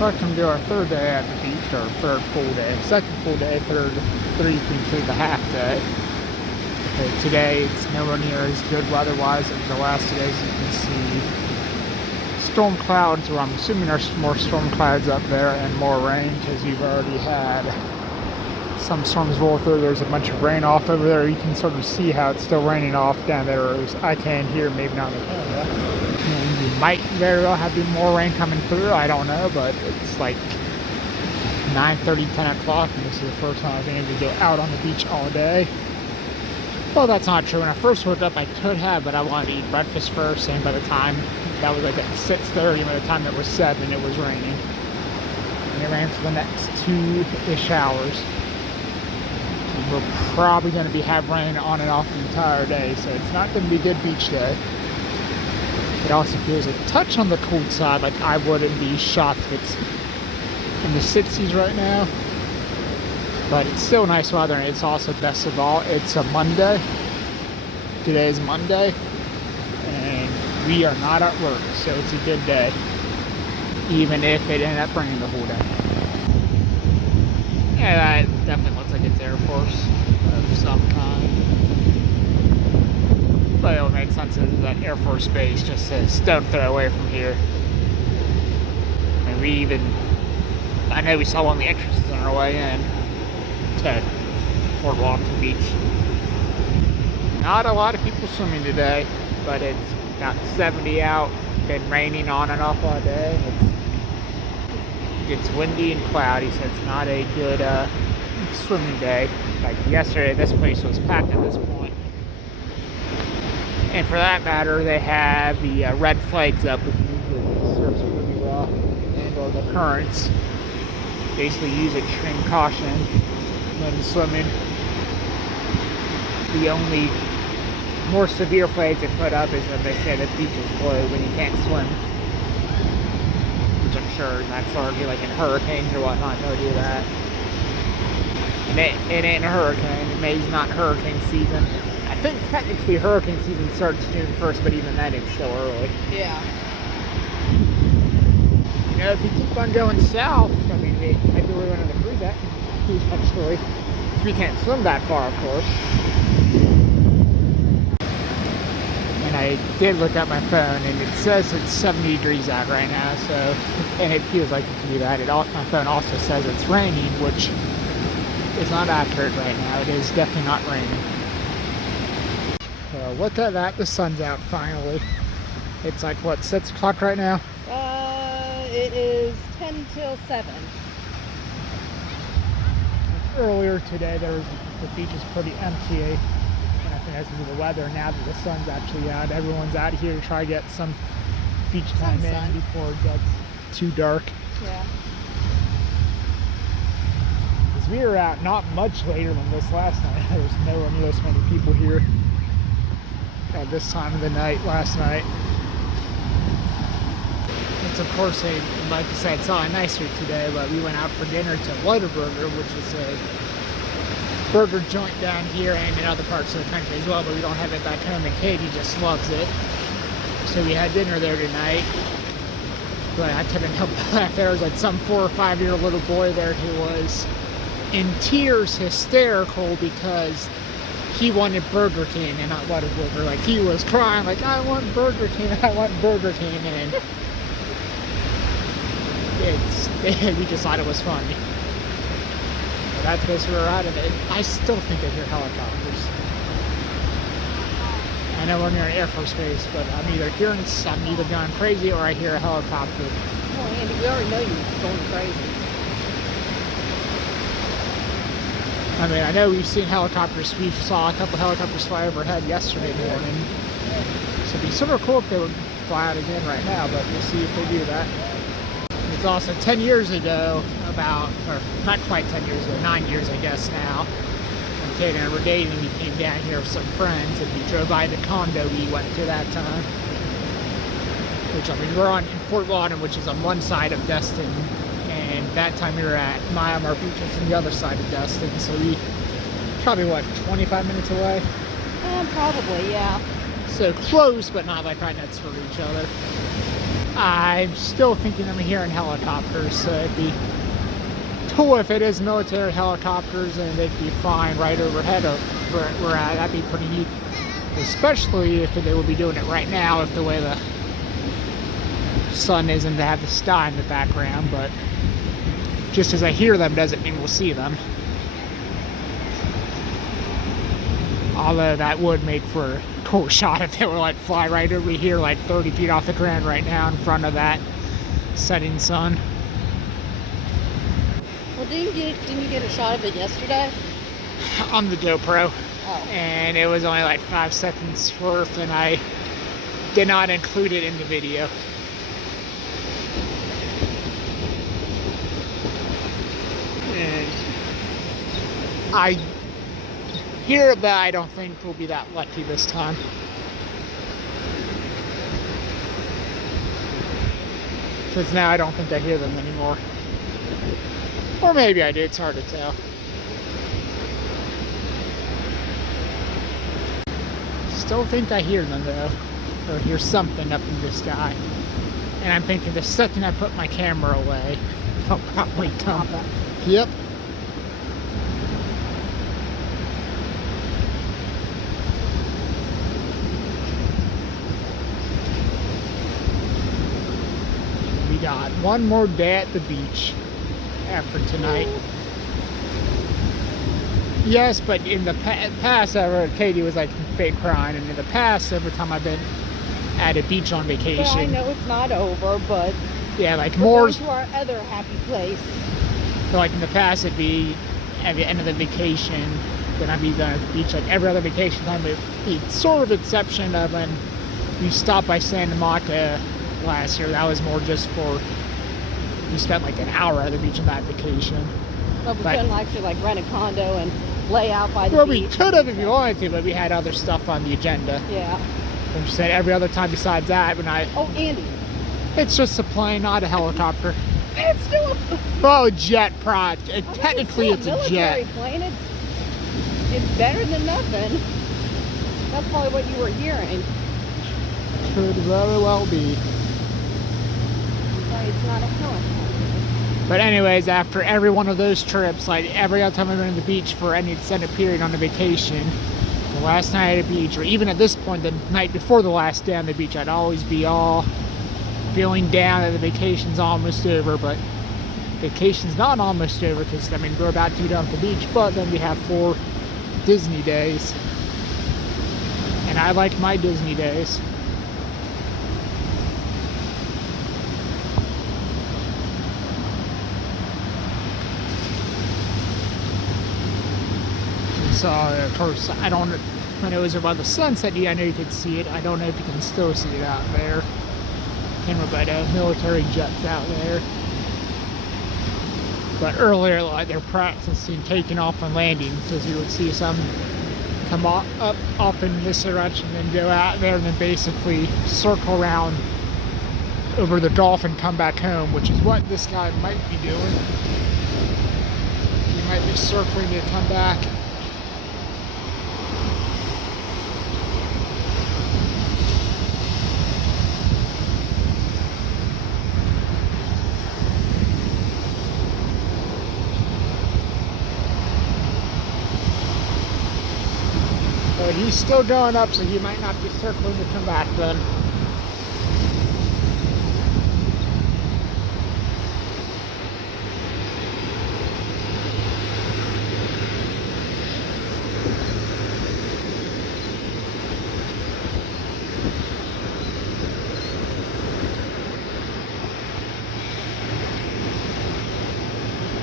Welcome to our third day at the beach, or third full day. Second full day, third, three include the half day. Okay, today it's nowhere near as good weather-wise as the last 2 days. You can see storm clouds, or I'm assuming there's more storm clouds up there, and more rain because we've already had some storms roll through. There's a bunch of rain off over there. You can sort of see how it's still raining off down there, or at least I can here, maybe not in the camera. And we might very well have more rain coming through, I don't know, but it's like 9:30, 10 o'clock, and this is the first time I've been able to go out on the beach all day. Well, that's not true. When I first woke up, I could have, but I wanted to eat breakfast first, and by the time, that was like at 6:30, by the time it was 7, it was raining. And it rained for the next 2-ish hours. And we're probably going to have rain on and off the entire day, so it's not going to be a good beach day. It also feels a touch on the cold side, like I wouldn't be shocked if it's in the 60s right now. But it's still nice weather, and it's also, best of all, it's a Monday. Today is Monday, and we are not at work, so it's a good day, even if it ended up raining the whole day. Yeah, that definitely looks like it's Air Force of some kind. But it would make sense that Air Force Base just a stone throw away from here. And I know we saw one of the entrances on our way in to Fort Walton Beach. Not a lot of people swimming today, but it's about 70 out, been raining on and off all day. It's windy and cloudy, so it's not a good swimming day. Like yesterday, this place was packed at this point. And for that matter, they have the red flags up, which usually serves really rough, and or the currents. Basically use extreme caution when swimming. The only more severe flags they put up is when they say the beach is blue when you can't swim. Which I'm sure that's already like in hurricanes or whatnot, no do that. And it ain't a hurricane, it may not hurricane season. I think technically hurricane season starts June 1st, but even then it's still early. Yeah. You know, if you keep on going south, I mean, maybe we're going to cruise actually. We can't swim that far, of course. And I did look at my phone, and it says it's 70 degrees out right now, so, and it feels like it can be that. My phone also says it's raining, which is not accurate right now. It is definitely not raining. Look at that, the sun's out finally. It's like, what, 6 o'clock right now? It is 10 till 7. Earlier today, the beach is pretty empty, and I think that's due to the weather. Now that the sun's actually out, everyone's out here to try to get some beach time in before it gets too dark. Yeah. Because we were out not much later than this last night. There was nowhere near this many people here at this time of the night last night. It's of course like I said, it's a lot nicer today, but we went out for dinner to Whataburger, which is a burger joint down here and in other parts of the country as well, but we don't have it back home, and Katie just loves it. So we had dinner there tonight. But I couldn't help but laugh. There was like some 4 or 5-year-old little boy there who was in tears, hysterical, because he wanted Burger King and not Whataburger. Like, he was crying, like, I want Burger King, I want Burger King, and we just thought it was funny. But that's basically where we're at. And I still think I hear helicopters. I know we're near an Air Force Base, but I'm either going crazy or I hear a helicopter. Well, Andy, we already know you're going crazy. I mean, I know we've seen helicopters. We saw a couple helicopters fly overhead yesterday morning. So it'd be super cool if they would fly out again right now, but we'll see if they do that. It's also 10 years ago, or not quite 10 years ago, 9 years I guess now, when Kate and I were dating, we came down here with some friends, and we drove by the condo we went to that time. Which, I mean, we're in Fort Walton, which is on one side of Destin, and that time we were at Miami Beach, which is on the other side of Destin, so we probably, 25 minutes away? Probably, yeah. So close, but not like right next to each other. I'm still thinking I'm hearing helicopters, so it'd be cool if it is military helicopters and they'd be flying right overhead of where we're at. That'd be pretty neat, especially if they would be doing it right now, if the way the sun isn't to have the sky in the background. But just as I hear them doesn't mean we'll see them. Although that would make for a cool shot if they were like fly right over here, like 30 feet off the ground right now in front of that setting sun. Well, didn't you get a shot of it yesterday? On the GoPro. Oh. And it was only like 5 seconds worth, and I did not include it in the video. And I hear that I don't think we'll be that lucky this time. Because now I don't think I hear them anymore. Or maybe I do, it's hard to tell. Still think I hear them though, or hear something up in the sky. And I'm thinking the second I put my camera away, I'll probably dump it. Yep. We got one more day at the beach after tonight. Yes, but in the past, Katie was like fake crying, and in the past, every time I've been at a beach on vacation. Well, I know it's not over, but yeah, like we're more going to our other happy place. So like in the past, it'd be at the end of the vacation, then I'd be done at the beach like every other vacation time, with the sort of exception of when we stopped by Santa Monica last year. That was more just for, we spent like an hour at the beach on that vacation. But we couldn't actually like rent a condo and lay out by the well, beach. we could have if we wanted to, but we had other stuff on the agenda. Yeah. And she said every other time besides that, when Oh, Andy. it's just a plane, not a helicopter. It's still Well, jet project. Technically, it's a jet. Plane. It's better than nothing. That's probably what you were hearing. Could very well be. Sorry, it's not a helicopter. But anyways, after every one of those trips, like every other time I've been to the beach for any extended period on a vacation, the last night at the beach, or even at this point, the night before the last day on the beach, I'd always be all feeling down that the vacation's almost over. But vacation's not almost over, because I mean we're about to be done at the beach, but then we have 4 Disney days, and I like my Disney days. So of course I don't, when it was about the sunset, I know you could see it. I don't know if you can still see it out there. Came about military jets out there. But earlier, like, they're practicing taking off and landing, so you would see some come up off in this direction and go out there and then basically circle around over the Gulf and come back home, which is what this guy might be doing. He might be circling to come back. But he's still going up, so he might not be circling to come back then.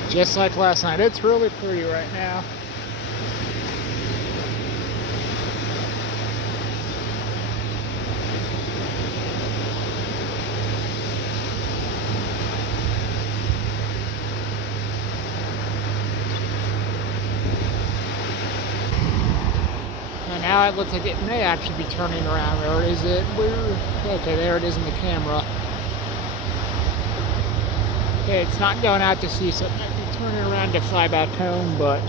Just like last night, it's really pretty right now. Now it looks like it may actually be turning around, or is it? Okay, there it is in the camera. Okay, it's not going out to sea, so it might be turning around to fly back home, but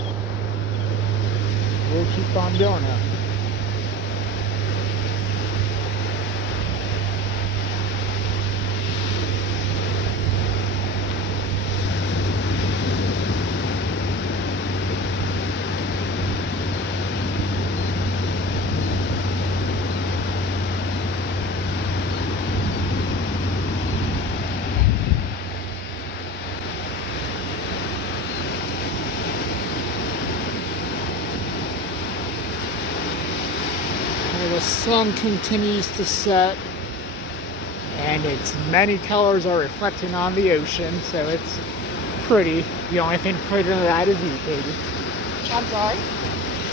we'll keep on doing it. the sun continues to set, and its many colors are reflecting on the ocean, so it's pretty. The only thing prettier than that is you, Katie. I'm sorry?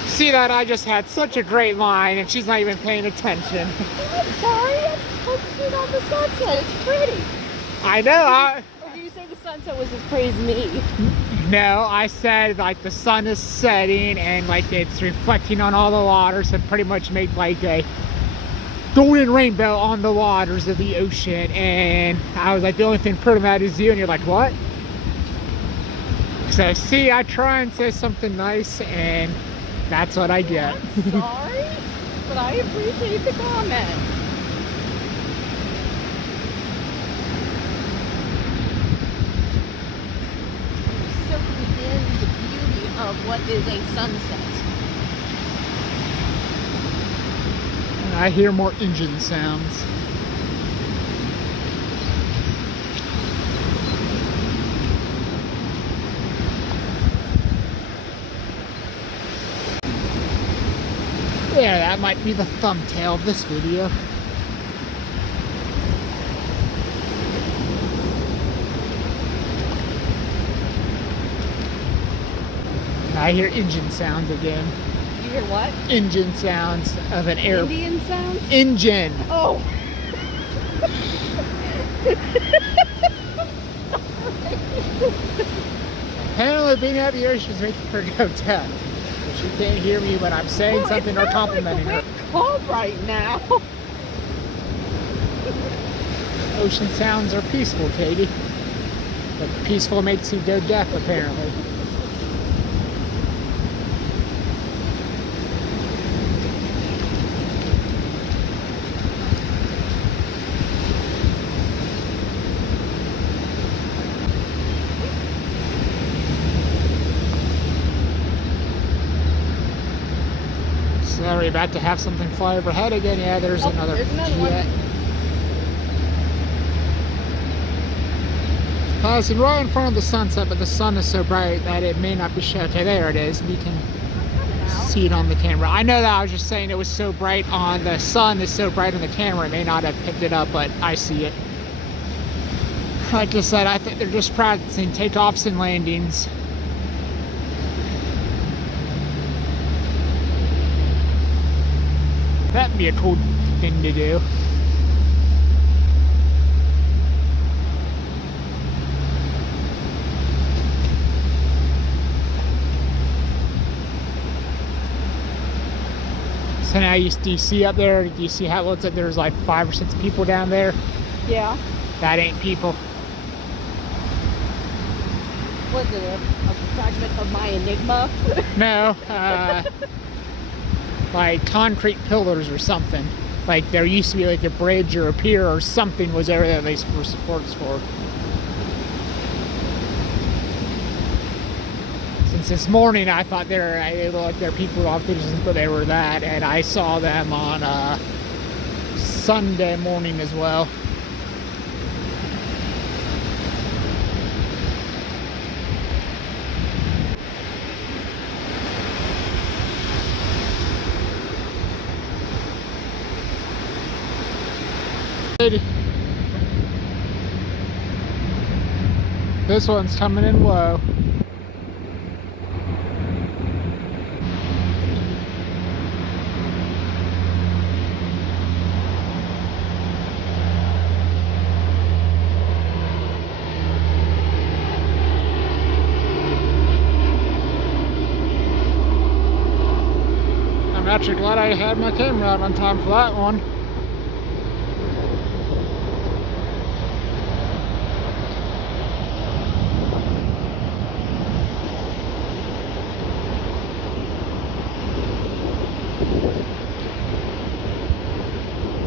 See that? I just had such a great line, and she's not even paying attention. I'm sorry. I'm focusing on the sunset. It's pretty. I know. Or did you say the sunset was as pretty as me? No, I said like the sun is setting and like it's reflecting on all the water, so pretty much make like a golden rainbow on the waters of the ocean. And I was like, the only thing pretty about is you, and you're like, what? So see, I try and say something nice, and that's what I get. I'm sorry, but I appreciate the comment. Soaking in the beauty of what is a sunset. And I hear more engine sounds. Yeah, that might be the thumbnail of this video. I hear engine sounds again. You hear what? Engine sounds of an air. Indian sounds? Engine. Oh. Apparently being out of the ocean is making her go deaf. She can't hear me when I'm saying Well, something or complimenting her. It's cold right now. Ocean sounds are peaceful, Katie. But peaceful makes you go deaf, apparently. So are we about to have something fly overhead again? Yeah, there's another jet. One. Passing right in front of the sunset, but the sun is so bright that it may not be shown. Okay, there it is. We can see it on the camera. I know that. I was just saying it was so bright on the sun is so bright on the camera, it may not have picked it up, but I see it. Like I said, I think they're just practicing takeoffs and landings. That'd be a cool thing to do. So now do you see up there, do you see how it looks like there's like 5 or 6 people down there? Yeah. That ain't people. Was it a fragment of my enigma? No, like concrete pillars or something. Like there used to be like a bridge or a pier or something was over there they were supports for. Since this morning I thought they looked like they're people off distance, but they were that, and I saw them on Sunday morning as well. This one's coming in low. I'm actually glad I had my camera out on time for that one.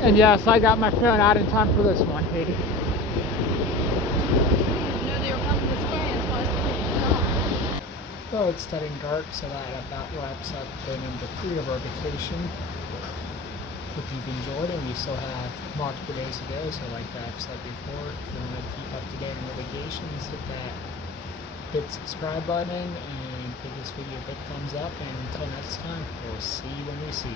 And yes, I got my phone out in time for this one, Katie. I know they were coming this way, that's why I was thinking, Well, it's getting dark, so that about wraps up day number 3 of our vacation. Hope you've enjoyed it. We still have multiple days to go, so like I've said before, if you want to keep up to date on your vacations, hit that big subscribe button and give this video a big thumbs up. And until next time, we'll see you when we see you.